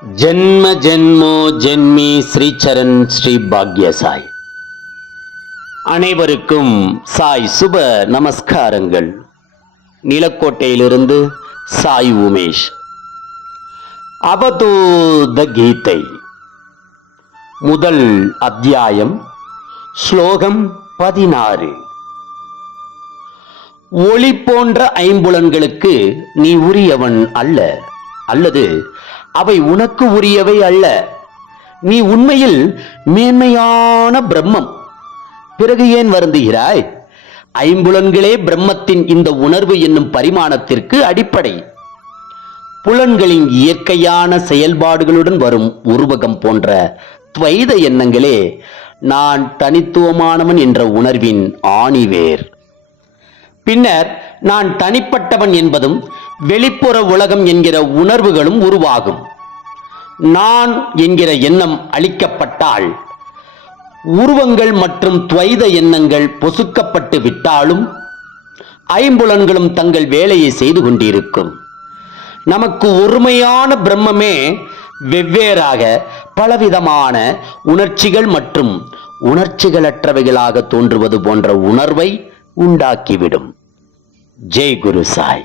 ஜென்ம ஜென்மோ ஜென்மி ஸ்ரீச்சரண் ஸ்ரீ பாக்ய சாய் அனைவருக்கும் சாய் சுப நமஸ்காரங்கள். நிலக்கோட்டையிலிருந்து சாய் உமேஷ். அவதூத கீதை. முதல் அத்தியாயம் ஸ்லோகம் பதினாறு. ஒளி போன்ற ஐம்புலன்களுக்கு நீ உரியவன் அல்ல. அல்லது அவை உனக்கு உரியவை அல்ல. நீ உண்மையில் மேன்மையான பிரம்மம். பிறகு ஏன் வருந்துகிறாய்? ஐம்புலன்களே பிரம்மத்தின் இந்த உணர்வு என்னும் பரிமாணத்திற்கு அடிப்படை. புலன்களின் இயற்கையான செயல்பாடுகளுடன் வரும் உருவகம் போன்ற துவைத எண்ணங்களே நான் தனித்துவமானவன் என்ற உணர்வின் ஆணிவேர். பின்னர் நான் தனிப்பட்டவன் என்பதும் வெளிப்புற உலகம் என்கிற உணர்வுகளும் உருவாகும். நான் என்கிற எண்ணம் அளிக்கப்பட்டால் உருவங்கள் மற்றும் துவைத எண்ணங்கள் பொசுக்கப்பட்டு விட்டாலும் ஐம்புலன்களும் தங்கள் வேலையை செய்து கொண்டிருக்கும். நமக்கு ஒருமையான பிரம்மமே வெவ்வேறாக பலவிதமான உணர்ச்சிகள் மற்றும் உணர்ச்சிகளற்றவைகளாக தோன்றுவது போன்ற உணர்வை உண்டாக்கிவிடும். ஜெய் குரு சாய்.